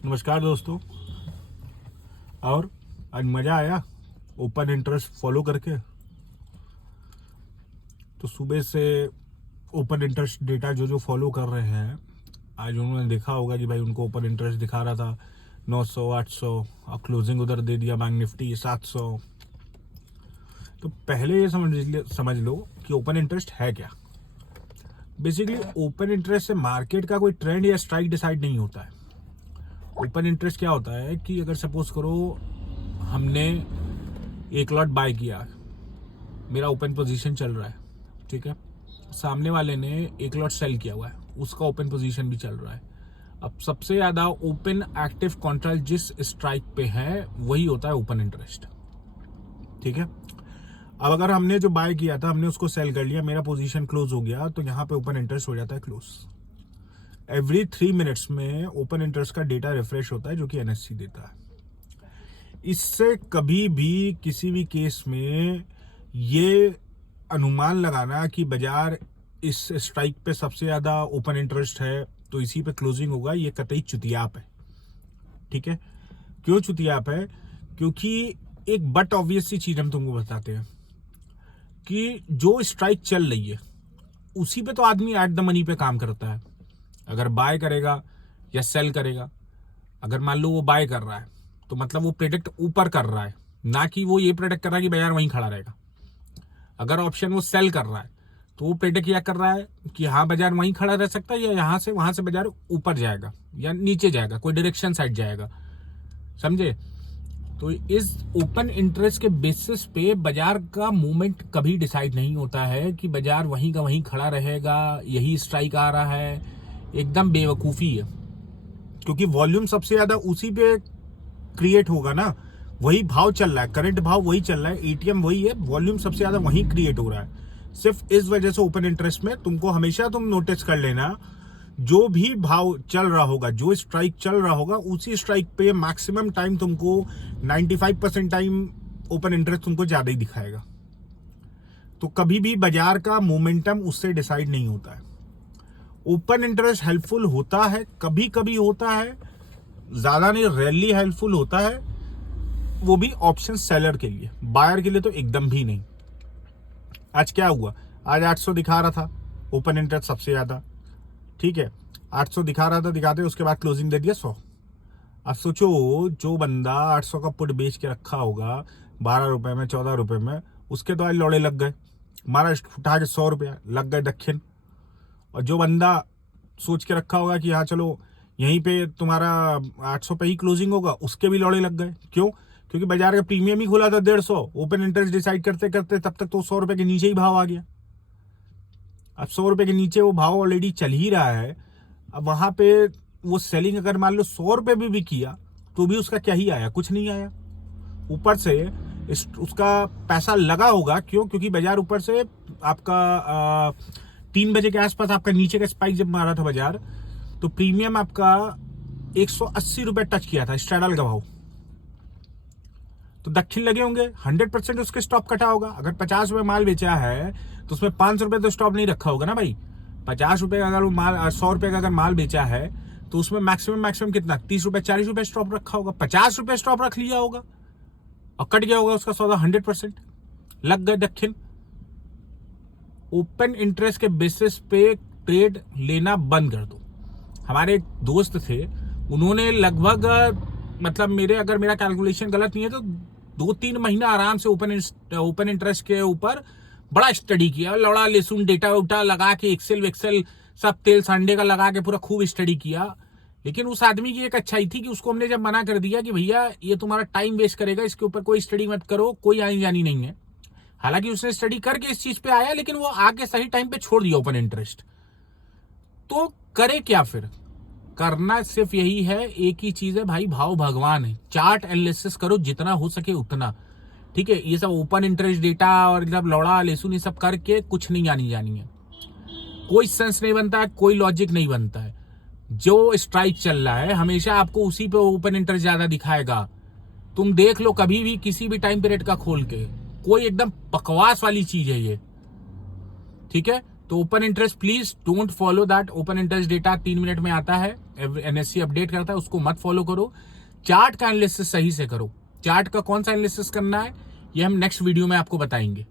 नमस्कार दोस्तों। और आज मज़ा आया ओपन इंटरेस्ट फॉलो करके। तो सुबह से ओपन इंटरेस्ट डेटा जो फॉलो कर रहे हैं, आज उन्होंने देखा होगा कि भाई उनको ओपन इंटरेस्ट दिखा रहा था 900 800 और क्लोजिंग उधर दे दिया बैंक निफ्टी 700। तो पहले ये समझ लो कि ओपन इंटरेस्ट है क्या। बेसिकली ओपन इंटरेस्ट से मार्केट का कोई ट्रेंड या स्ट्राइक डिसाइड नहीं होता है। ओपन इंटरेस्ट क्या होता है कि अगर सपोज करो हमने एक लॉट बाय किया, मेरा ओपन पोजीशन चल रहा है, ठीक है, सामने वाले ने एक लॉट सेल किया हुआ है, उसका ओपन पोजीशन भी चल रहा है। अब सबसे ज्यादा ओपन एक्टिव कॉन्ट्रैक्ट जिस स्ट्राइक पे है वही होता है ओपन इंटरेस्ट, ठीक है। अब अगर हमने जो बाय किया था हमने उसको सेल कर लिया, मेरा पोजीशन क्लोज हो गया, तो यहाँ पे ओपन इंटरेस्ट हो जाता है क्लोज। एवरी 3 मिनट्स में ओपन इंटरेस्ट का डेटा रिफ्रेश होता है जो कि एनएससी देता है। इससे कभी भी किसी भी केस में ये अनुमान लगाना कि बाजार इस स्ट्राइक पे सबसे ज्यादा ओपन इंटरेस्ट है तो इसी पे क्लोजिंग होगा, ये कतई चुतियाप है, ठीक है। क्यों चुतियाप है? क्योंकि एक बट ऑब्वियस सी चीज हम तुमको बताते हैं कि जो स्ट्राइक चल रही है उसी पे तो आदमी एट द मनी पे काम करता है। अगर बाय करेगा या सेल करेगा, अगर मान लो वो बाय कर रहा है तो मतलब वो प्रेडिक्ट ऊपर कर रहा है, ना कि वो ये प्रेडिक्ट कर रहा है कि बाजार वहीं खड़ा रहेगा। अगर ऑप्शन वो सेल कर रहा है तो वो प्रेडिक्ट क्या कर रहा है कि हाँ बाजार वहीं खड़ा रह सकता है या यहां से वहां से बाजार ऊपर जाएगा या नीचे जाएगा, कोई डायरेक्शन साइड जाएगा, समझे। तो इस ओपन इंटरेस्ट के बेसिस पे बाजार का मूवमेंट कभी डिसाइड नहीं होता है कि बाजार वहीं का वहीं खड़ा रहेगा, यही स्ट्राइक आ रहा है। एकदम बेवकूफी है, क्योंकि वॉल्यूम सबसे ज्यादा उसी पे क्रिएट होगा ना, वही भाव चल रहा है, करंट भाव वही चल रहा है, एटीएम वही है, वॉल्यूम सबसे ज्यादा वही क्रिएट हो रहा है। सिर्फ इस वजह से ओपन इंटरेस्ट में तुमको हमेशा तुम नोटिस कर लेना, जो भी भाव चल रहा होगा, जो स्ट्राइक चल रहा होगा, उसी स्ट्राइक पे मैक्सिमम टाइम तुमको 95% टाइम ओपन इंटरेस्ट तुमको ज्यादा ही दिखाएगा। तो कभी भी बाजार का मोमेंटम उससे डिसाइड नहीं होता है। ओपन इंटरेस्ट हेल्पफुल होता है, कभी कभी होता है, ज्यादा नहीं, रेयरली हेल्पफुल होता है, वो भी ऑप्शन सेलर के लिए, बायर के लिए तो एकदम भी नहीं। आज क्या हुआ? आज 800 दिखा रहा था ओपन इंटरेस्ट सबसे ज्यादा, ठीक है, 800 दिखा रहा था, दिखाते उसके बाद क्लोजिंग दे दिया 100। अब सोचो जो बंदा 800 का पुट बेच के रखा होगा 12 रुपए में 14 रुपए में, उसके तो आज लौड़े लग गए, मारा उठा के 100 रुपया लग गए दक्षिण। और जो बंदा सोच के रखा होगा कि हाँ चलो यहीं पे तुम्हारा 800 पे ही क्लोजिंग होगा, उसके भी लौड़े लग गए। क्यों? क्योंकि बाजार का प्रीमियम ही खुला था 150, ओपन इंटरेस्ट डिसाइड करते करते तब तक तो 100 रुपए के नीचे ही भाव आ गया। अब 100 रुपए के नीचे वो भाव ऑलरेडी चल ही रहा है। अब वहां पे वो सेलिंग अगर मान लो 100 रुपए भी किया तो भी उसका क्या ही आया? कुछ नहीं आया। ऊपर से उसका पैसा लगा होगा। क्यों? क्योंकि बाजार ऊपर से आपका 3 बजे के आसपास आपका नीचे का स्पाइक जब मारा था बाजार, तो प्रीमियम आपका 180 रुपए टच किया था स्ट्रैडल का भाव। तो दक्षिण लगे होंगे, 100% उसके स्टॉप कटा होगा। अगर 50 रुपए माल बेचा है तो उसमें 5 रुपए तो स्टॉप नहीं रखा होगा ना भाई। 50 रुपए का अगर वो माल, 100 रुपए का अगर माल बेचा है तो उसमें मैक्सिमम कितना, 30 रुपए 40 रुपए स्टॉप रखा होगा, 50 रुपए स्टॉप रख लिया होगा और कट गया होगा उसका सौदा, 100% लग गए दक्षिण। ओपन इंटरेस्ट के बेसिस पे ट्रेड लेना बंद कर दो। हमारे एक दोस्त थे, उन्होंने लगभग मतलब अगर मेरा कैलकुलेशन गलत नहीं है तो 2-3 महीना आराम से ओपन इंटरेस्ट के ऊपर बड़ा स्टडी किया, लौड़ा लेसुन डेटा उटा लगा के एक्सेल सब तेल सांडे का लगा के पूरा खूब स्टडी किया। लेकिन उस आदमी की एक अच्छाई थी कि उसको हमने जब मना कर दिया कि भैया ये तुम्हारा टाइम वेस्ट करेगा, इसके ऊपर कोई स्टडी मत करो, कोई आनी जानी नहीं है। हालांकि उसने स्टडी करके इस चीज पे आया, लेकिन वो आके सही टाइम पे छोड़ दिया ओपन इंटरेस्ट। तो करे क्या फिर? करना सिर्फ यही है, एक ही चीज है भाई, भाव भगवान है। चार्ट एनालिसिस करो जितना हो सके उतना, ठीक है। ये सब ओपन इंटरेस्ट डेटा और जब लौड़ा लेसुन ये सब करके कुछ नहीं आनी जानी है, कोई सेंस नहीं बनता है, कोई लॉजिक नहीं बनता है। जो स्ट्राइक चल रहा है हमेशा आपको उसी पे ओपन इंटरेस्ट ज्यादा दिखाएगा। तुम देख लो कभी भी किसी भी टाइम पीरियड का खोल के, कोई एकदम बकवास वाली चीज है ये, ठीक है। तो open interest please don't follow that. Open interest data 3 minute में आता है, NSE अपडेट करता है उसको मत फॉलो करो। चार्ट का एनालिसिस सही से करो। चार्ट का कौन सा एनालिसिस करना है ये हम नेक्स्ट वीडियो में आपको बताएंगे।